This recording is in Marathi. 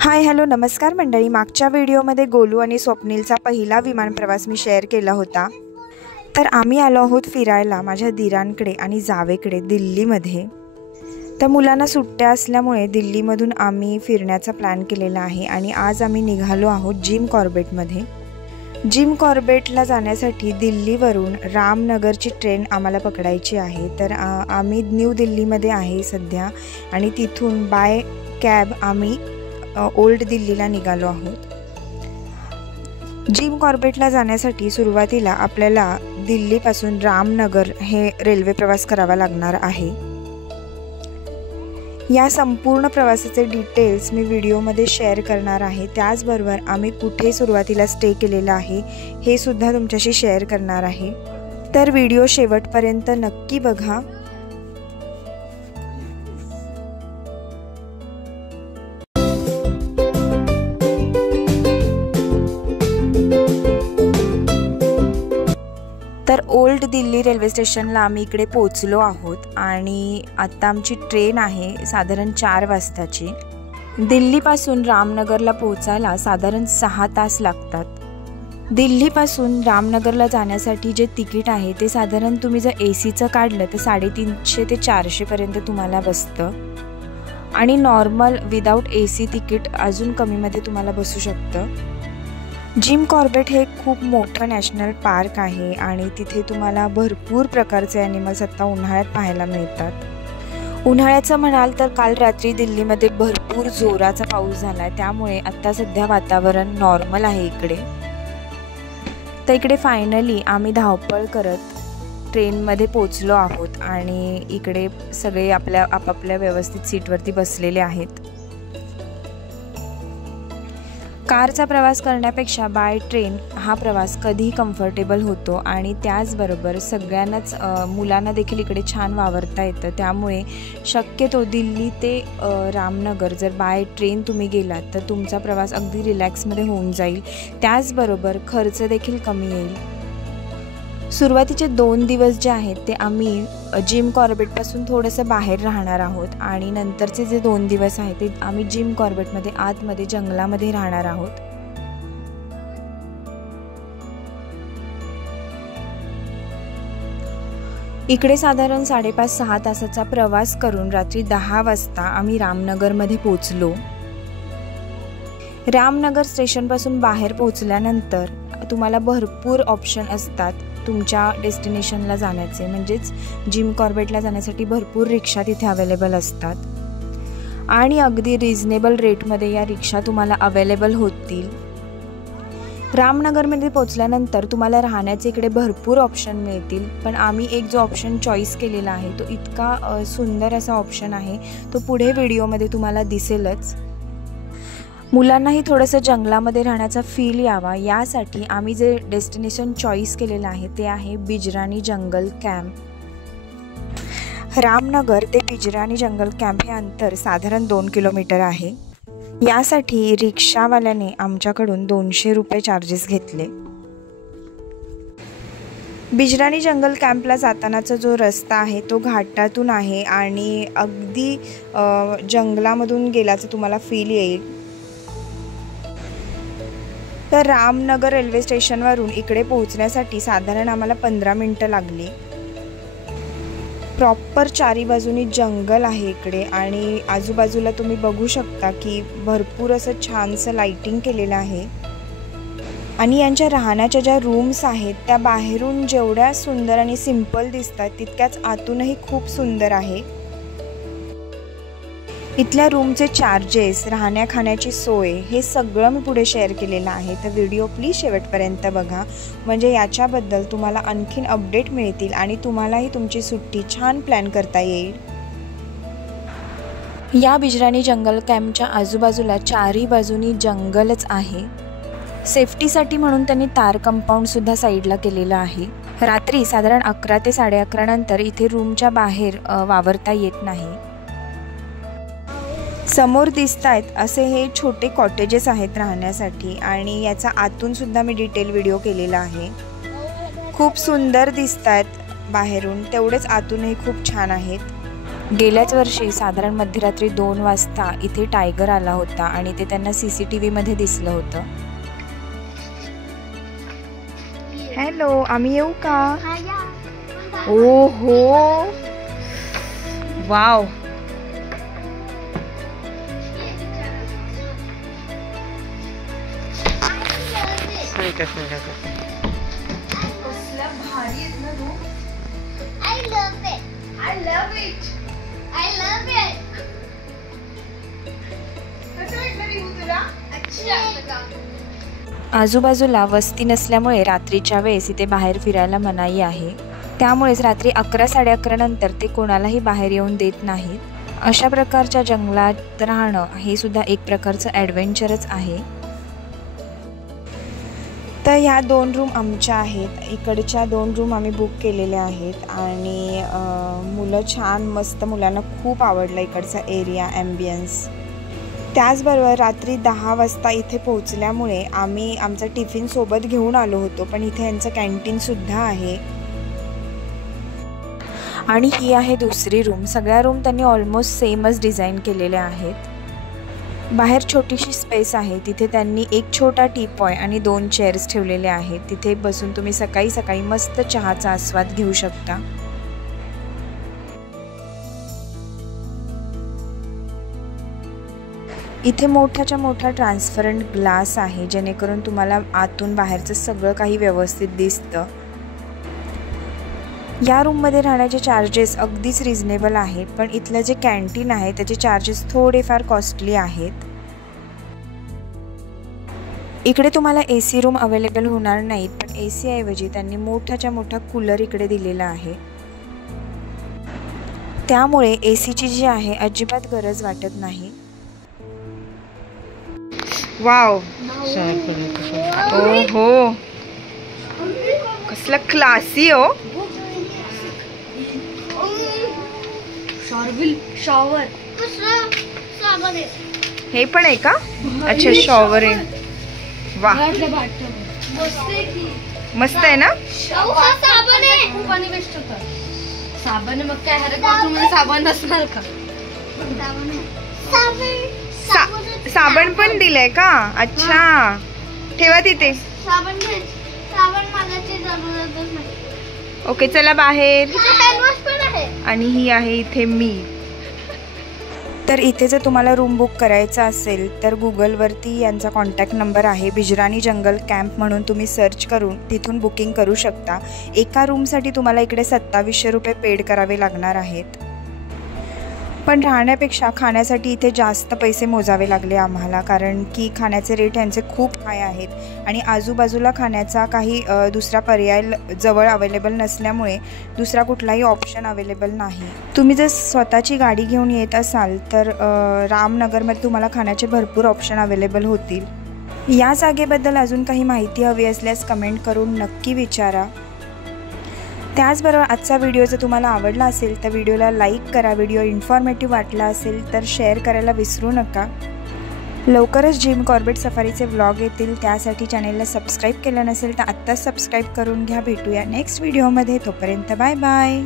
हाय हॅलो नमस्कार मंडळी। मागच्या व्हिडिओमध्ये गोलू आणि स्वप्नीलचा पहिला विमान प्रवास मी शेअर केला होता। तर आम्ही आलो आहोत फिरायला माझ्या दिरांकडे आणि जावेकडे दिल्लीमध्ये। तर मुलांना सुट्ट्या असल्यामुळे दिल्लीमधून आम्ही फिरण्याचा प्लॅन केलेला आहे आणि आज आम्ही निघालो आहोत जिम कॉर्बेटमध्ये। जिम कॉर्बेटला जाण्यासाठी दिल्लीवरून रामनगरची ट्रेन आम्हाला पकडायची आहे। तर आम्ही न्यू दिल्लीमध्ये आहे सध्या आणि तिथून बाय कॅब आम्ही ओल्ड दिल्लीला निघालो आहोत। जिम कॉर्बेटला जाण्यासाठी सुरुवातीला आपल्याला दिल्लीपासून रामनगर हे रेल्वे प्रवास करावा लागणार आहे। या संपूर्ण प्रवासाचे डिटेल्स मी व्हिडिओमध्ये शेअर करणार आहे। त्याचबरोबर आम्ही कुठे सुरुवातीला स्टे केलेला आहे हे सुद्धा तुमच्याशी शेअर करणार आहे। तर व्हिडिओ शेवटपर्यंत नक्की बघा। तर ओल्ड दिल्ली रेल्वे स्टेशनला आम्ही इकडे पोहोचलो आहोत आणि आता आमची ट्रेन आहे साधारण 4 वाजताची। दिल्लीपासून रामनगरला पोहोचायला साधारण 6 तास लागतात। दिल्लीपासून रामनगरला जाण्यासाठी जे तिकीट आहे ते साधारण तुम्ही जर एसीचं काढलं तर 350 ते 400 पर्यंत तुम्हाला बसतं आणि नॉर्मल विदाऊट एसी तिकीट अजून कमीमध्ये तुम्हाला बसू शकतं। जिम कॉर्बेट हे खूप मोठं नॅशनल पार्क आहे आणि तिथे तुम्हाला भरपूर प्रकारचे ॲनिमल्स आता उन्हाळ्यात पाहायला मिळतात। उन्हाळ्याचं म्हणाल तर काल रात्री दिल्लीमध्ये भरपूर जोराचा पाऊस झाला आहे, त्यामुळे आता सध्या वातावरण नॉर्मल आहे इकडे। तर इकडे फायनली आम्ही धावपळ करत ट्रेनमध्ये पोचलो आहोत आणि इकडे सगळे आपापल्या व्यवस्थित सीटवरती बसलेले आहेत। कारचा प्रवास करण्यापेक्षा बाय ट्रेन हा प्रवास कधीही कम्फर्टेबल होतो आणि त्याचबरोबर सगळ्यांनाच मुलांना देखील इकडे छान वावरता येतं। त्यामुळे शक्यतो दिल्ली ते रामनगर जर बाय ट्रेन तुम्ही गेलात तर तुमचा प्रवास अगदी रिलॅक्समध्ये होऊन जाईल, त्याचबरोबर खर्च देखील कमी येईल। सुरुवातीचे 2 दिवस जे आहेत ते आम्ही जिम कॉर्बेटपासून थोडंसं बाहेर राहणार आहोत आणि नंतरचे जे 2 दिवस आहेत ते आम्ही जिम कॉर्बेटमध्ये आतमध्ये जंगलामध्ये राहणार आहोत। इकडे साधारण 5.5-6 तासाचा प्रवास करून रात्री 10 वाजता आम्ही रामनगरमध्ये पोहोचलो। रामनगर स्टेशनपासून बाहेर पोहोचल्यानंतर तुम्हाला भरपूर ऑप्शन असतात तुमच्या डेस्टिनेशनला जाण्याचे, म्हणजेच जिम कॉर्बेटला जाण्यासाठी भरपूर रिक्षा तिथे अवेलेबल असतात आणि अगदी रिजनेबल रेटमध्ये या रिक्षा तुम्हाला अवेलेबल होतील। रामनगरमध्ये पोहोचल्यानंतर तुम्हाला राहण्याचे इकडे भरपूर ऑप्शन मिळतील, पण आम्ही एक जो ऑप्शन चॉईस केलेला आहे तो इतका सुंदर असा ऑप्शन आहे, तो पुढे व्हिडिओमध्ये तुम्हाला दिसेलच। मुलांनाही थोडंसं जंगलामध्ये राहण्याचा फील यावा यासाठी आम्ही जे डेस्टिनेशन चॉईस केलेलं आहे ते आहे बिजरानी जंगल कॅम्प। रामनगर ते बिजरानी जंगल कॅम्प हे अंतर साधारण 2 किलोमीटर आहे। यासाठी रिक्षावाल्याने आमच्याकडून 200 रुपये चार्जेस घेतले। बिजरानी जंगल कॅम्पला जातानाचा जो रस्ता आहे तो घाटातून आहे आणि अगदी जंगलामधून गेल्याचं तुम्हाला फील येईल। तर रामनगर रेल्वे स्टेशनवरून इकडे पोहोचण्यासाठी साधारण आम्हाला 15 मिनटं लागली। प्रॉपर 4 बाजूनी जंगल आहे इकडे आणि आजूबाजूला तुम्ही बघू शकता की भरपूर असं छानसं लाईटिंग केलेलं आहे आणि यांच्या राहण्याच्या ज्या रूम्स आहेत त्या बाहेरून जेवढ्या सुंदर आणि सिंपल दिसतात तितक्याच आतूनही खूप सुंदर आहे। इथल्या रूमचे चार्जेस, राहण्या खाण्याची सोय हे सगळं मी पुढे शेअर केलेलं आहे। तर व्हिडिओ प्लीज शेवटपर्यंत बघा, म्हणजे याच्याबद्दल तुम्हाला आणखीन अपडेट मिळतील आणि तुम्हालाही तुमची सुट्टी छान प्लॅन करता येईल। या बिजरानी जंगल कॅम्पच्या आजूबाजूला 4ही बाजूनी जंगलच आहे। सेफ्टीसाठी म्हणून त्यांनी तार कंपाऊंडसुद्धा साईडला केलेलं आहे। रात्री साधारण 11 ते 11:30 नंतर इथे रूमच्या बाहेर वावरता येत नाही। समोर दिसतायत असे हे छोटे कॉटेजेस आहेत राहण्यासाठी आणि याचा आतून सुद्धा मी डिटेल व्हिडिओ केलेला आहे। खूप सुंदर दिसतायत बाहेरून, तेवढेच आतूनही खूप छान आहेत। गेल्याच वर्षी साधारण मध्यरात्री 2 वाजता इथे टायगर आला होता आणि ते त्यांना CCTV मध्ये दिसलं होतं. हॅलो, आम्ही येऊ का? ओ हो, वाव. आजूबाजूला वस्ती नसल्यामुळे रात्रीच्या वेळेस इथे बाहेर फिरायला मनाई आहे. त्यामुळेच रात्री 11-11:30 नंतर ते कोणालाही बाहेर येऊन देत नाहीत. अशा प्रकारच्या जंगलात राहणं हे सुद्धा एक प्रकारचं ॲडव्हेंचरच आहे. तर ह्या 2 रूम आमच्या आहेत. इकडच्या 2 रूम आम्ही बुक केलेल्या आहेत आणि मुलं छान मस्त, मुलांना खूप आवडला इकडचा एरिया, ॲम्बियन्स. त्याचबरोबर रात्री 10 वाजता इथे पोहोचल्यामुळे आम्ही आमचा टिफिन सोबत घेऊन आलो होतो, पण इथे यांचं कॅन्टीनसुद्धा आहे. आणि ही आहे दुसरी रूम. सगळ्या रूम त्यांनी ऑलमोस्ट सेमच डिझाईन केलेल्या आहेत. बाहेर छोटीशी स्पेस आहे, तिथे त्यांनी एक छोटा टीपॉय आणि 2 चेअर्स ठेवलेले आहेत. तिथे बसून तुम्ही सकाळी सकाळी मस्त चहाचा आस्वाद घेऊ शकता. इथे मोठाच्या मोठा ट्रान्सपरंट ग्लास आहे, जेणेकरून तुम्हाला आतून बाहेरचं सगळं काही व्यवस्थित दिसतं. या रूममध्ये राहण्याचे चार्जेस अगदीच रिझनेबल आहेत, पण इथलं जे कॅन्टीन आहे त्याचे चार्जेस थोडेफार कॉस्टली आहेत. इकडे तुम्हाला AC रूम अवेलेबल होणार नाहीत, पण AC ऐवजी त्यांनी मोठाच्या मोठा कूलर इकडे दिलेला आहे. त्यामुळे ACची जी आहे अजिबात गरज वाटत नाही. वाव, हो, कसला क्लासी हो. शॉवर हे पण आहे का? अच्छा, शॉवर आहे. वा, मस्त आहे ना. साबण मग काय, हर बाथरूममध्ये साबण असणार का? साबण पण दिलंय का? अच्छा, ठेवा तिथे. ओके, चला बाहेर. आणि ही आहे इथे मी. तर इथे जर तुम्हाला रूम बुक करायचा असेल तर गुगलवरती यांचा कॉन्टॅक्ट नंबर आहे, बिजरानी जंगल कॅम्प म्हणून तुम्ही सर्च करून तिथून बुकिंग करू शकता. एका रूमसाठी तुम्हाला इकडे 2700 रुपये पेड करावे लागणार आहेत. पण राहण्यापेक्षा खाण्यासाठी इथे जास्त पैसे मोजावे लागले आम्हाला, कारण की खाण्याचे रेट यांचे खूप हाय आहेत आणि आजूबाजूला खाण्याचा काही दुसरा पर्याय जवळ अवेलेबल नसल्यामुळे दुसरा कुठलाही ऑप्शन अवेलेबल नाही. तुम्ही जर स्वतःची गाडी घेऊन येत असाल तर रामनगरमध्ये तुम्हाला खाण्याचे भरपूर ऑप्शन अवेलेबल होतील. या जागेबद्दल अजून काही माहिती हवी असल्यास कमेंट करून नक्की विचारा. त्याचबरोबर आजचा व्हिडिओ जर तुम्हाला आवडला असेल तर व्हिडिओला लाईक करा. व्हिडिओ इन्फॉर्मेटिव्ह वाटला असेल तर शेअर करायला विसरू नका. लवकरच जिम कॉर्बेट सफारीचे व्लॉग येतील, त्यासाठी चॅनेलला सबस्क्राईब केलं नसेल तर आत्ताच सबस्क्राईब करून घ्या. भेटूया नेक्स्ट व्हिडिओमध्ये. तोपर्यंत बाय बाय.